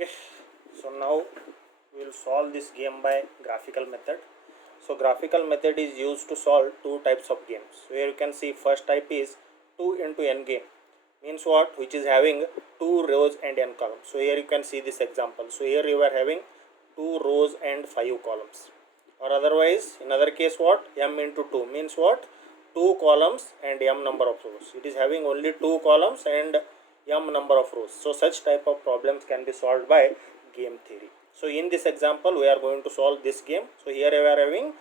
Okay, so now we will solve this game by graphical method. So graphical method is used to solve two types of games. So here you can see first type is 2 into n game, means what, which is having 2 rows and n columns. So here you can see this example. So here you are having 2 rows and 5 columns, or otherwise in other case what, m into 2 means what, 2 columns and m number of rows. It is having only 2 columns and m number of rows. So such type of problems can be solved by game theory. So in this example we are going to solve this game. So here we are having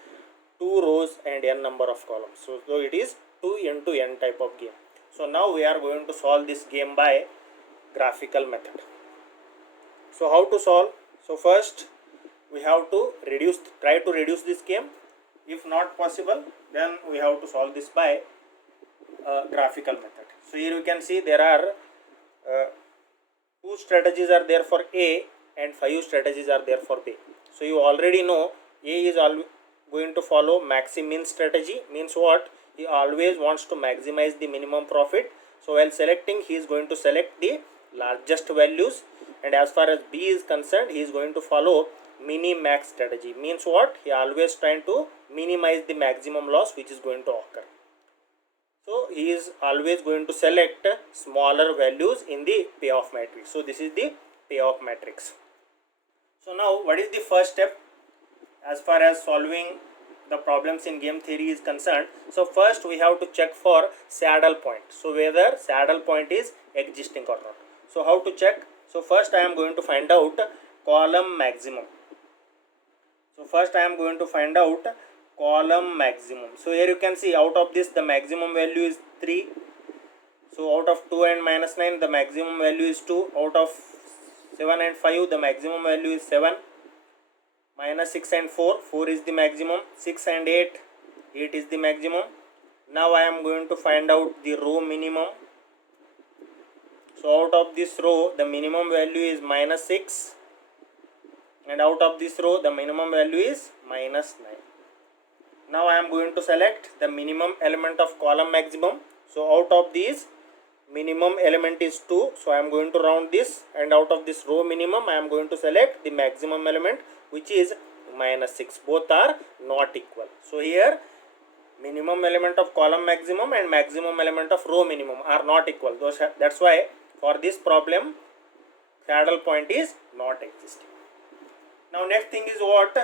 2 rows and n number of columns. So it is 2 into n type of game. So now we are going to solve this game by graphical method. So how to solve? So first we have to try to reduce this game. If not possible, then we have to solve this by graphical method. So here you can see there are 2 strategies are there for A and 5 strategies are there for B. So you already know A is going to follow maxi-min strategy, means what, he always wants to maximize the minimum profit. So while selecting, he is going to select the largest values, and as far as B is concerned, he is going to follow mini-max strategy, means what, he always trying to minimize the maximum loss which is going to occur. So he is always going to select smaller values in the payoff matrix. So this is the payoff matrix. So now what is the first step as far as solving the problems in game theory is concerned? So first we have to check for saddle point. So whether saddle point is existing or not. So how to check? So first I am going to find out column maximum. So first I am going to find out column maximum. So here you can see out of this the maximum value is 3. So out of 2 and minus 9 the maximum value is 2. Out of 7 and 5 the maximum value is 7. Minus 6 and 4, 4 is the maximum. 6 and 8, 8 is the maximum. Now I am going to find out the row minimum. So out of this row the minimum value is minus 6, and out of this row the minimum value is minus 9. Now I am going to select the minimum element of column maximum. So out of these minimum element is 2, so I am going to round this, and out of this row minimum I am going to select the maximum element which is minus 6. Both are not equal. So here minimum element of column maximum and maximum element of row minimum are not equal. That's why for this problem saddle point is not existing. Now next thing is what?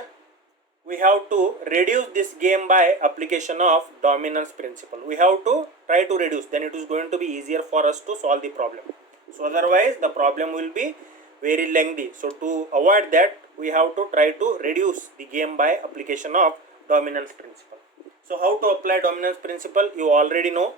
We have to reduce this game by application of dominance principle. We have to try to reduce, then it is going to be easier for us to solve the problem. So otherwise the problem will be very lengthy. So to avoid that, we have to try to reduce the game by application of dominance principle. So how to apply dominance principle? You already know.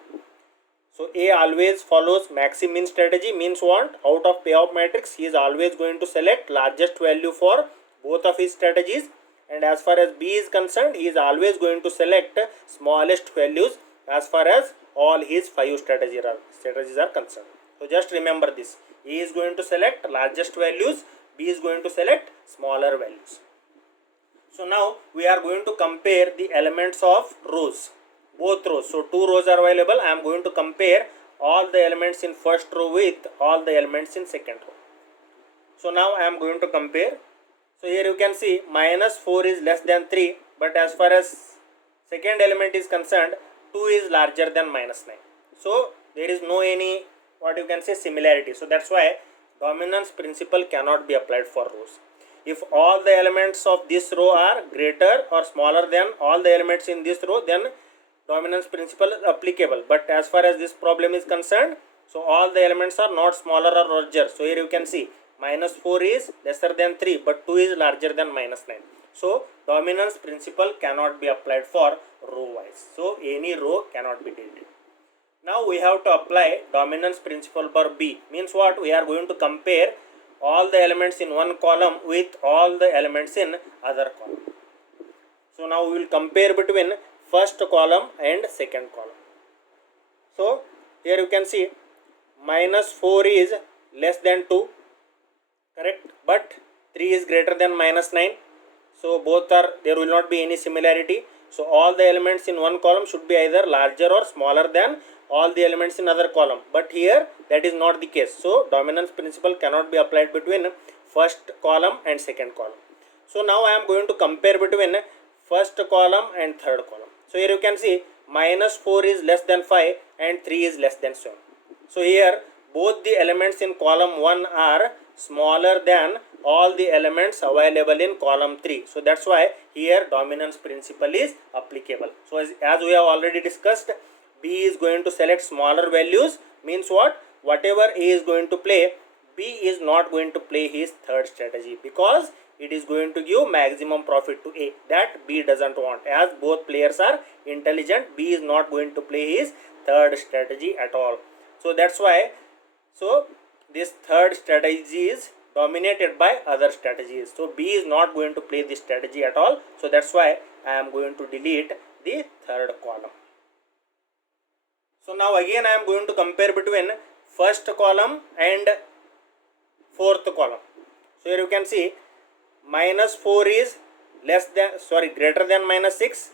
So A always follows maxi-min strategy, means what? Out of payoff matrix, he is always going to select largest value for both of his strategies. And as far as B is concerned, he is always going to select smallest values as far as all his 5 strategies are concerned. So just remember this. A is going to select largest values, B is going to select smaller values. So now we are going to compare the elements of rows, both rows. So 2 rows are available. I am going to compare all the elements in first row with all the elements in second row. So now I am going to compare. So here you can see minus 4 is less than 3, but as far as second element is concerned, 2 is larger than minus 9. So there is no any, what you can say, similarity. So that's why dominance principle cannot be applied for rows. If all the elements of this row are greater or smaller than all the elements in this row, then dominance principle is applicable. But as far as this problem is concerned, so all the elements are not smaller or larger. So here you can see minus 4 is lesser than 3, but 2 is larger than minus 9. So dominance principle cannot be applied for row wise. So any row cannot be dealt with. Now we have to apply dominance principle for B. Means what? We are going to compare all the elements in one column with all the elements in other column. So now we will compare between first column and second column. So here you can see minus 4 is less than 2, correct, but 3 is greater than minus 9. So both are, there will not be any similarity. So all the elements in one column should be either larger or smaller than all the elements in other column, but here that is not the case. So dominance principle cannot be applied between first column and second column. So now I am going to compare between first column and third column. So here you can see minus 4 is less than 5 and 3 is less than 7. So here both the elements in column 1 are smaller than all the elements available in column 3. So that's why here dominance principle is applicable. So as we have already discussed, B is going to select smaller values, means what? Whatever A is going to play, B is not going to play his third strategy because it is going to give maximum profit to A. That B doesn't want. As both players are intelligent, B is not going to play his third strategy at all. So that's why, so this third strategy is dominated by other strategies. So B is not going to play this strategy at all. So that's why I am going to delete the third column. So now again I am going to compare between first column and fourth column. So here you can see minus 4 is greater than minus 6,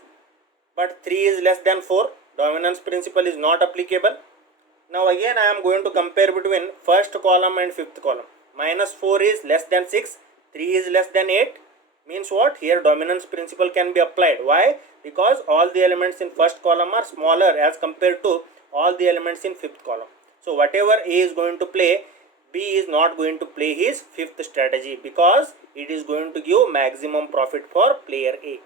but 3 is less than 4. Dominance principle is not applicable. Now again I am going to compare between first column and fifth column. Minus 4 is less than 6, 3 is less than 8. Means what? Here dominance principle can be applied. Why? Because all the elements in first column are smaller as compared to all the elements in fifth column. So whatever A is going to play, B is not going to play his fifth strategy because it is going to give maximum profit for player A.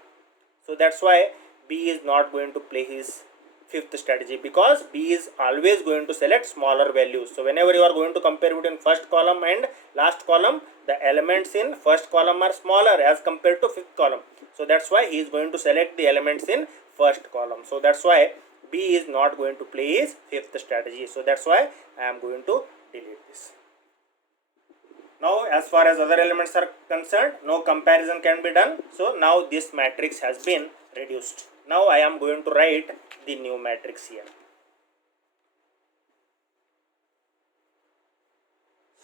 So that's why B is not going to play his fifth strategy because B is always going to select smaller values. So whenever you are going to compare between first column and last column, the elements in first column are smaller as compared to fifth column. So that's why he is going to select the elements in first column. So that's why B is not going to play his fifth strategy. So that's why I am going to delete this. Now as far as other elements are concerned, no comparison can be done. So now this matrix has been reduced. Now I am going to write the new matrix here.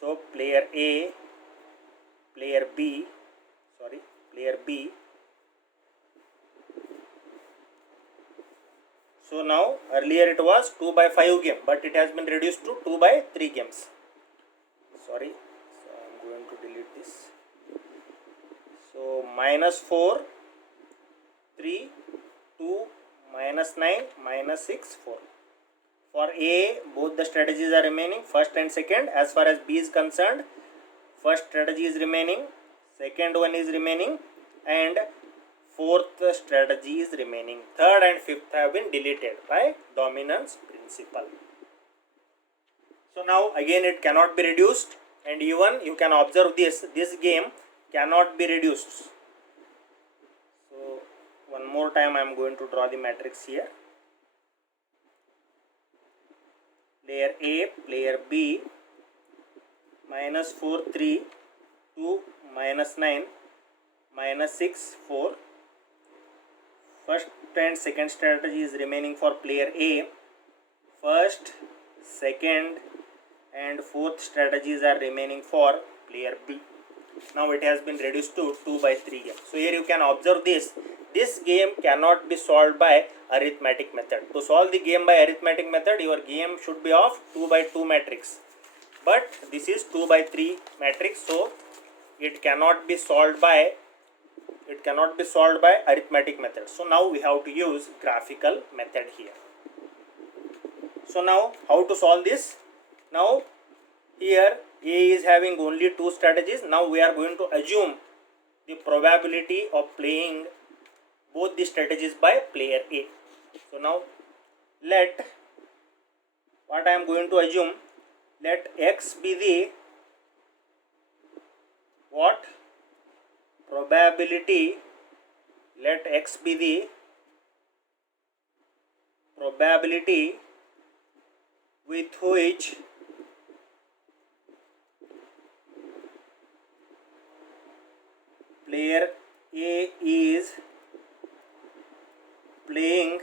So player A, player B, So now earlier it was 2 by 5 game, but it has been reduced to 2 by 3 games. So I am going to delete this. So minus 4, 3, 2, minus 9, minus 6, 4. For A, both the strategies are remaining, first and second. As far as B is concerned, first strategy is remaining, second one is remaining, and fourth strategy is remaining. Third and fifth have been deleted by dominance principle. So now again it cannot be reduced, and even you can observe this game cannot be reduced. So one more time I am going to draw the matrix here. Player A, player B, minus 4, 3, 2, minus 9, minus 6, 4. First and second strategy is remaining for player A. First, second and fourth strategies are remaining for player B. Now it has been reduced to 2 by 3 game. So here you can observe this. This game cannot be solved by arithmetic method. To solve the game by arithmetic method, your game should be of 2 by 2 matrix. But this is 2 by 3 matrix, so it cannot be solved by arithmetic method. So now we have to use graphical method here. So now how to solve this? Now here A is having only 2 strategies. Now we are going to assume the probability of playing both the strategies by player A. So now let what I am going to assume, let X be the what? Probability. Let X be the probability with which player A is playing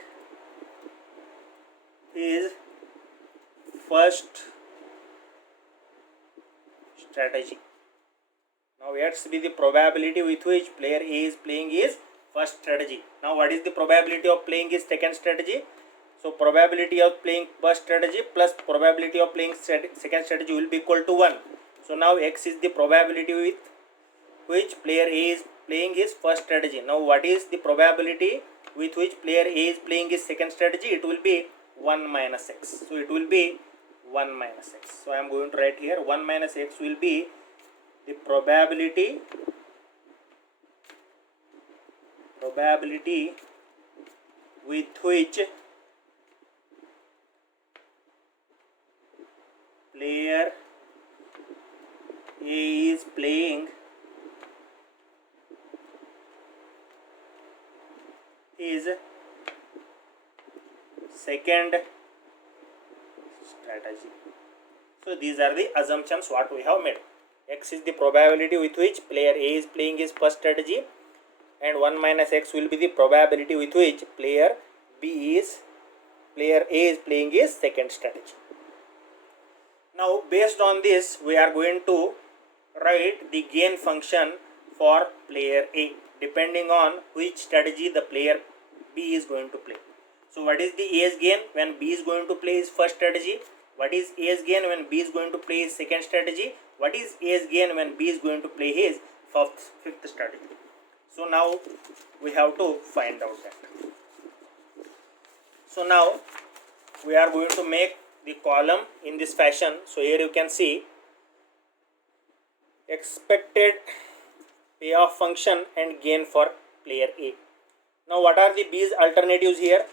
his first strategy. Now X be the probability with which player A is playing his first strategy. Now what is the probability of playing his second strategy? So probability of playing first strategy plus probability of playing second strategy will be equal to 1. So now X is the probability with which player A is playing his first strategy. Now what is the probability with which player A is playing his second strategy? It will be 1 minus X. So it will be 1 minus X. So I am going to write here 1 minus X will be the probability with which player A is playing his second strategy. So these are the assumptions what we have made. X is the probability with which player A is playing his first strategy, and 1 minus X will be the probability with which player A is playing his second strategy. Now based on this, we are going to write the gain function for player A depending on which strategy the player B is going to play. So what is the A's gain when B is going to play his first strategy? What is A's gain when B is going to play his second strategy? What is A's gain when B is going to play his fifth strategy? So now we have to find out that. So now we are going to make the column in this fashion. So here you can see expected payoff function and gain for player A. Now what are the B's alternatives here?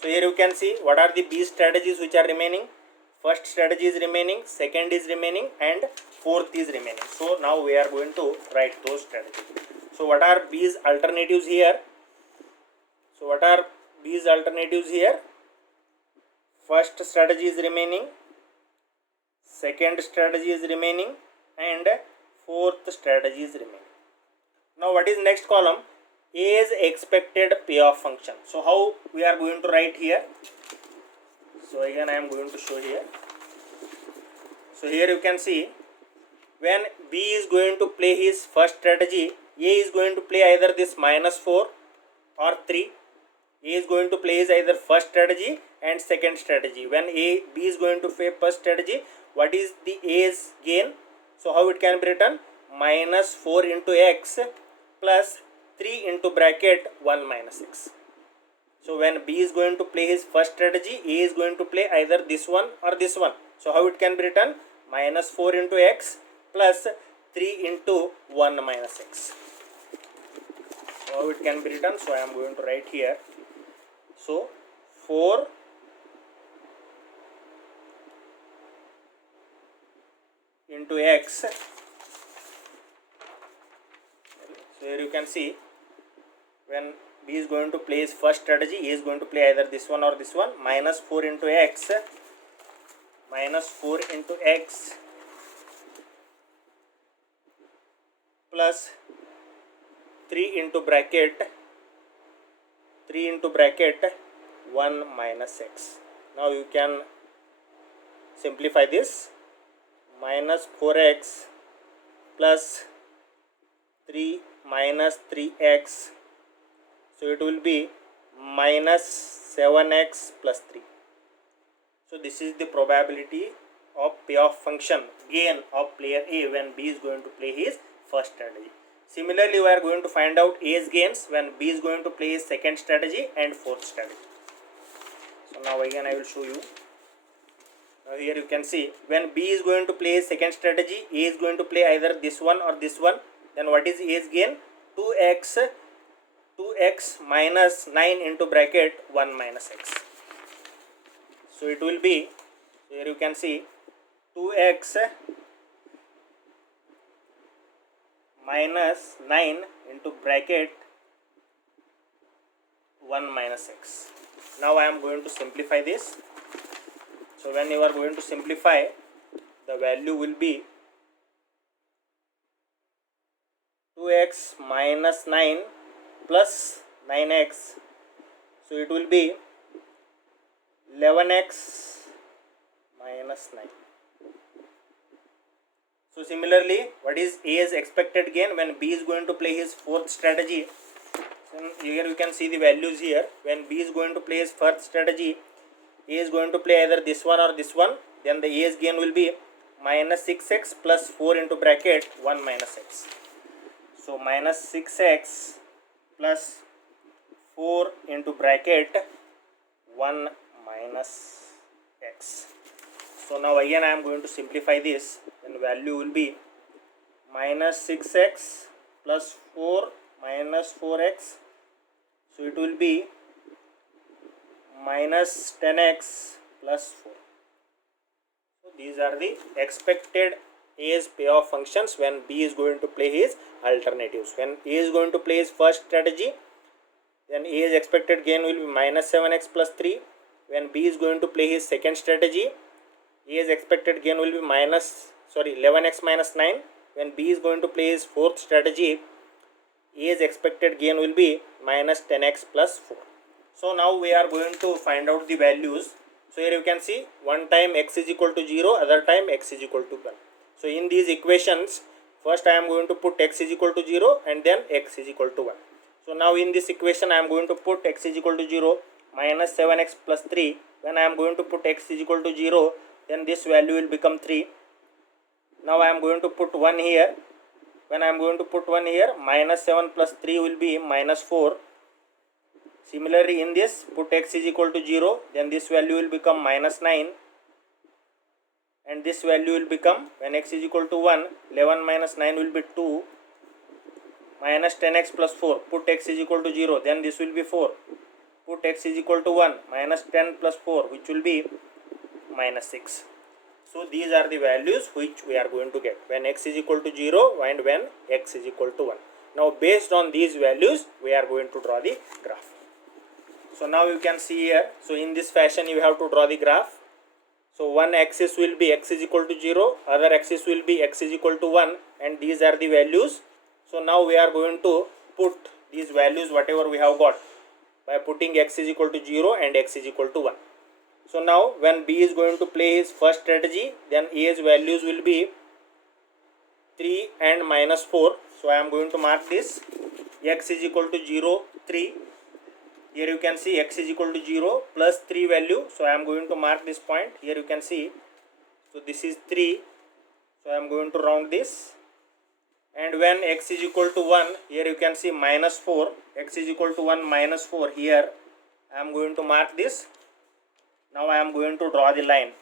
So here you can see what are the B strategies which are remaining. First strategy is remaining, second is remaining, and fourth is remaining. So now we are going to write those strategies. So what are B's alternatives here? First strategy is remaining, second strategy is remaining, and fourth strategy is remaining. Now what is next column? A's expected payoff function. So how we are going to write here? So again I am going to show here. So here you can see when B is going to play his first strategy, A is going to play either this -4 or 3. A is going to play his either first strategy and second strategy. When B is going to play first strategy, what is the A's gain? So how it can be written? -4 into X plus 3 into bracket 1 minus X. So when B is going to play his first strategy, A is going to play either this one or this one. So how it can be written? -4 into X plus 3 into 1 minus X. So how it can be written? So I am going to write here. So 4 into X. So here you can see when B is going to play his first strategy, A is going to play either this one or this one. -4 into X plus 3 into bracket 1 minus X. Now you can simplify this. -4X plus 3 minus 3X. So it will be -7X plus 3. So this is the probability of payoff function gain of player A when B is going to play his first strategy. Similarly, we are going to find out A's gains when B is going to play his second strategy and fourth strategy. So now again I will show you. Now here you can see when B is going to play his second strategy, A is going to play either this one or this one. Then what is A's gain? 2x minus 9 into bracket 1 minus X. So it will be, here you can see 2x minus 9 into bracket 1 minus X. Now I am going to simplify this. So when you are going to simplify, the value will be 2x minus 9 plus 9x. So it will be 11x minus 9. So similarly, what is A's expected gain when B is going to play his fourth strategy? So here you can see the values here. When B is going to play his first strategy, A is going to play either this one or this one. Then the A's gain will be minus 6x plus 4 into bracket 1 minus x. So minus 6x plus 4 into bracket 1 minus x. So now again I am going to simplify this, then value will be minus 6x plus 4 minus 4x. So it will be minus 10x plus 4. So these are the expected A's payoff functions when B is going to play his alternatives. When A is going to play his first strategy, then A's expected gain will be minus 7x plus 3. When B is going to play his second strategy, A's expected gain will be 11x minus 9. When B is going to play his fourth strategy, A's expected gain will be minus 10x plus 4. So now we are going to find out the values. So here you can see one time x is equal to 0, other time x is equal to 1. So in these equations, first I am going to put x is equal to 0 and then x is equal to 1. So now in this equation I am going to put x is equal to 0, minus 7x plus 3. When I am going to put x is equal to 0, then this value will become 3. Now I am going to put 1 here. When I am going to put 1 here, minus 7 plus 3 will be minus 4. Similarly in this, put x is equal to 0, then this value will become minus 9. And this value will become, when x is equal to 1, 11 minus 9 will be 2. Minus 10x plus 4, put x is equal to 0, then this will be 4. Put x is equal to 1, minus 10 plus 4, which will be minus 6. So these are the values which we are going to get when x is equal to 0 and when x is equal to 1. Now based on these values, we are going to draw the graph. So now you can see here, so in this fashion you have to draw the graph. So one axis will be x is equal to 0, other axis will be x is equal to 1, and these are the values. So now we are going to put these values whatever we have got by putting x is equal to 0 and x is equal to 1. So now when B is going to play his first strategy, then A's values will be 3 and minus 4. So I am going to mark this x is equal to 0, 3. Here you can see x is equal to 0 plus 3 value. So I am going to mark this point. Here you can see. So this is 3. So I am going to round this. And when x is equal to 1, here you can see minus 4. X is equal to 1 minus 4. Here I am going to mark this. Now I am going to draw the line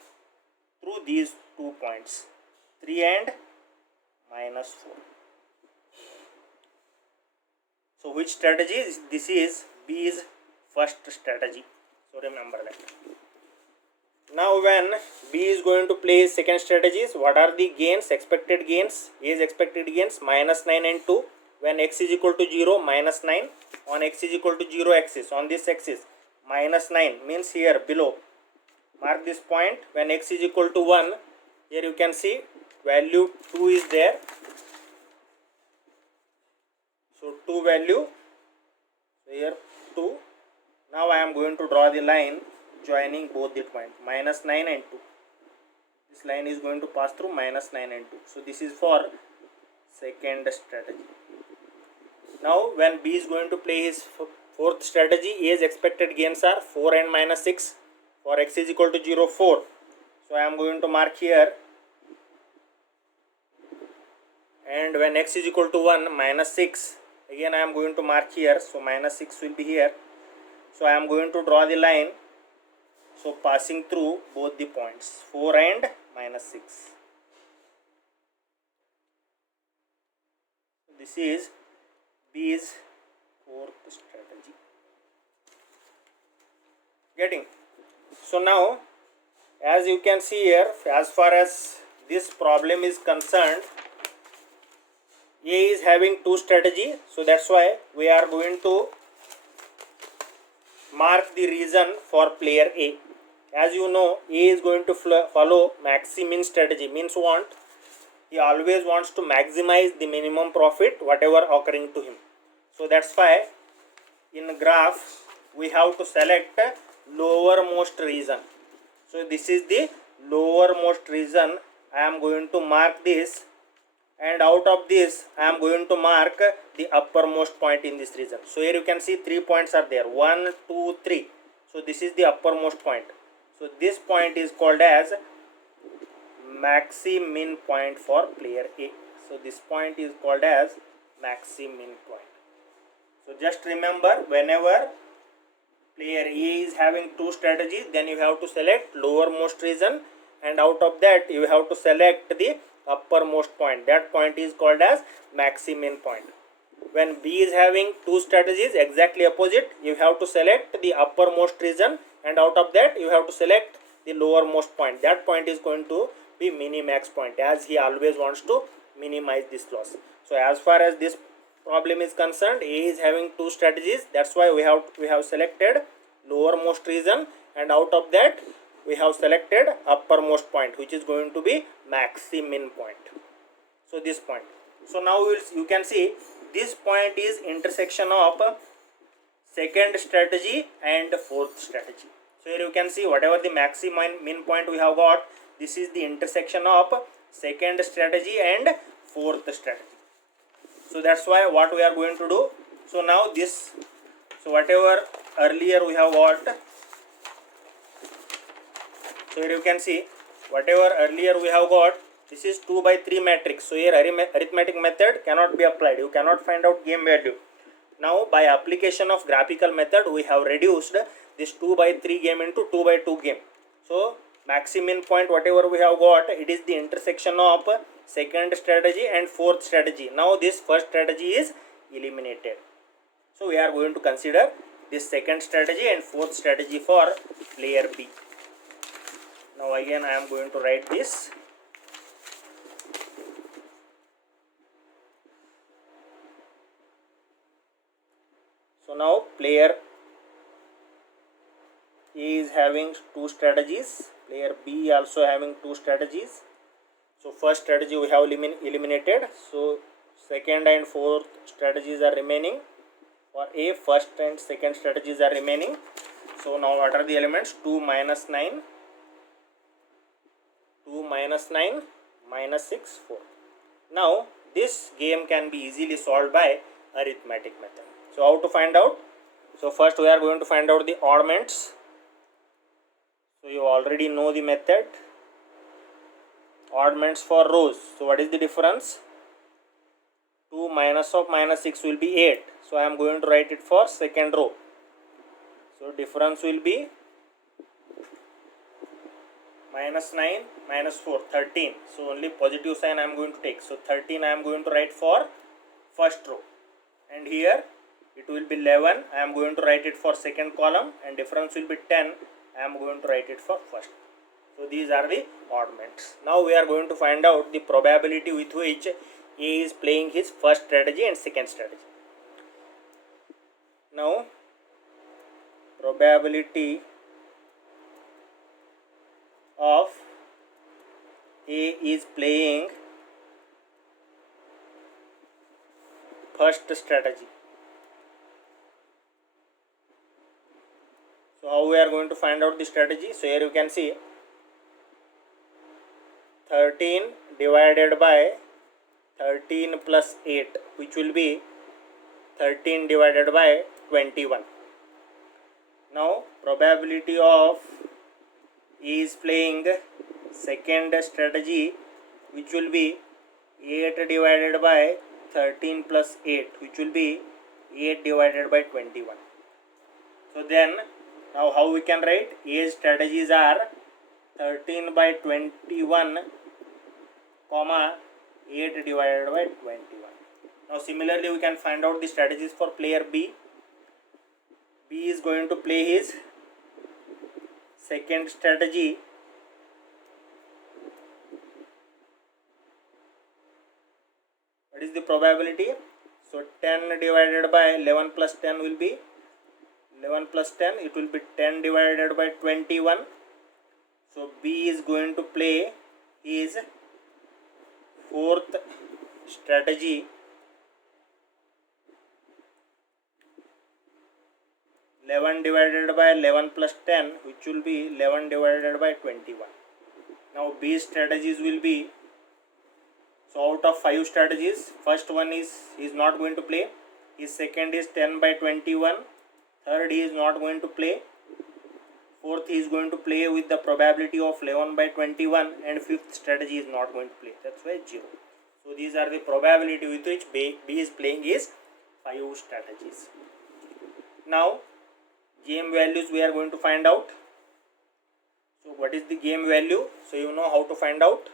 through these 2 points, 3 and minus 4. So which strategy is this? Is B's first strategy. So remember that. Now when B is going to play his second strategies, what are the gains, expected gains? A's expected gains minus 9 and 2. When x is equal to 0, minus 9. On x is equal to 0 axis, on this axis, minus 9 means here below. Mark this point. When x is equal to 1, here you can see value 2 is there. So 2 value, so here 2. Now I am going to draw the line joining both the points, minus 9 and 2. This line is going to pass through minus 9 and 2. So this is for second strategy. Now when B is going to play his fourth strategy, A's expected gains are 4 and minus 6. For x is equal to 0, 4. So I am going to mark here. And when x is equal to 1, minus 6. Again I am going to mark here. So minus 6 will be here. So I am going to draw the line. So passing through both the points, 4 and minus 6. This is B's fourth strategy. Getting? So now, as you can see here, as far as this problem is concerned, A is having 2 strategies. So that's why we are going to mark the reason for player A. As you know, A is going to follow maxi-min strategy. Means what? He always wants to maximize the minimum profit whatever occurring to him. So that's why in graph we have to select lowermost reason. So this is the lowermost reason. I am going to mark this, and out of this I am going to mark the uppermost point in this region. So here you can see 3 points are there, 1, 2, 3. So this is the uppermost point. So this point is called as maxi-min point for player A. So this point is called as maxi-min point. So just remember, whenever player A is having two strategies, then you have to select lowermost region, and out of that you have to select the uppermost point. That point is called as maxi-min point. When B is having two strategies exactly opposite, you have to select the uppermost region, and out of that you have to select the lowermost point. That point is going to be minimax point, as he always wants to minimize this loss. So as far as this problem is concerned, A is having two strategies, that's why we have selected lowermost region, and out of that we have selected uppermost point, which is going to be maxi-min point. So this point. So now you can see this point is intersection of second strategy and fourth strategy. So here you can see whatever the maxi-min point we have got, this is the intersection of second strategy and fourth strategy. So that's why what we are going to do. So now this, so whatever earlier we have got, so here you can see whatever earlier we have got, this is 2 by 3 matrix. So here arithmetic method cannot be applied, you cannot find out game value. Now by application of graphical method we have reduced this 2 by 3 game into 2 by 2 game. So maxi-min point whatever we have got, it is the intersection of second strategy and fourth strategy. Now this first strategy is eliminated. So we are going to consider this second strategy and fourth strategy for player B. Now again I am going to write this. So now player A is having two strategies, player B also having two strategies. So first strategy we have eliminated, so second and fourth strategies are remaining. For A, first and second strategies are remaining. So now what are the elements? 2 minus 9, 2 minus 9, minus 6, 4. Now this game can be easily solved by arithmetic method. So how to find out? So first we are going to find out the oddments. So you already know the method. Oddments for rows. So what is the difference? 2 minus of minus 6 will be 8. So I am going to write it for second row. So difference will be minus 9 minus 4, 13. So only positive sign I am going to take. So 13 I am going to write for first row. And here it will be 11. I am going to write it for second column, and difference will be 10. I am going to write it for first. So these are the oddments. Now we are going to find out the probability with which A is playing his first strategy and second strategy. Now probability of A is playing first strategy. So how we are going to find out the strategy? So here you can see 13 divided by 13 plus 8, which will be 13 divided by 21. Now probability of E is playing second strategy, which will be 8 divided by 13 plus 8, which will be 8 divided by 21. So then now how we can write? A's strategies are 13 by 21 comma 8 divided by 21. Now similarly we can find out the strategies for player B. B is going to play his second strategy. What is the probability? So 10 divided by 11 plus 10 will be 11 plus 10, it will be 10 divided by 21. So B is going to play his fourth strategy. Eleven divided by 11 plus 10, which will be 11 divided by 21. Now B's strategies will be, so out of 5 strategies, first one is he is not going to play. His second is 10 by 21. Third he is not going to play. Fourth, he is going to play with the probability of 11/21, and fifth strategy is not going to play. That's why 0. So these are the probability with which B is playing his 5 strategies. Now game values we are going to find out. So what is the game value? So you know how to find out.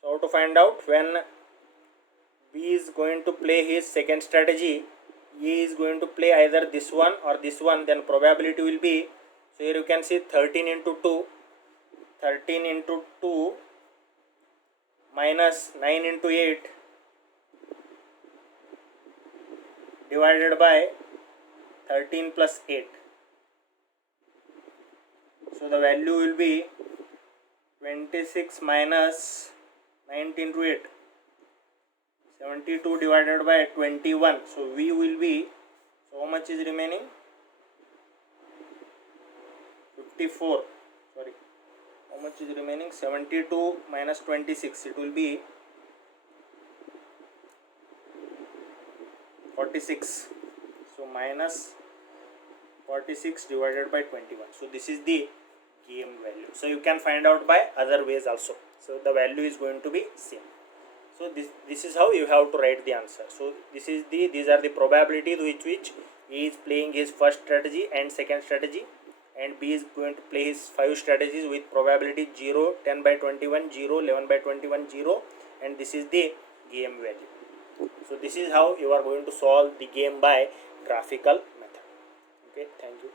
So how to find out when B is going to play his second strategy, E is going to play either this one or this one, then probability will be, so here you can see 13 into 2, 13 into 2 minus 9 into 8 divided by 13 plus 8. So the value will be 26 minus 19 into 8. 72 divided by 21. So V will be, so how much is remaining? 54. Sorry. How much is remaining? 72 minus 26. It will be 46. So minus 46 divided by 21. So this is the game value. So you can find out by other ways also. So the value is going to be same. So this is how you have to write the answer. So these are the probabilities with which he is playing his first strategy and second strategy, and B is going to play his 5 strategies with probability 0, 10/21, 0, 11/21, 0, and this is the game value. So this is how you are going to solve the game by graphical method. Okay, thank you.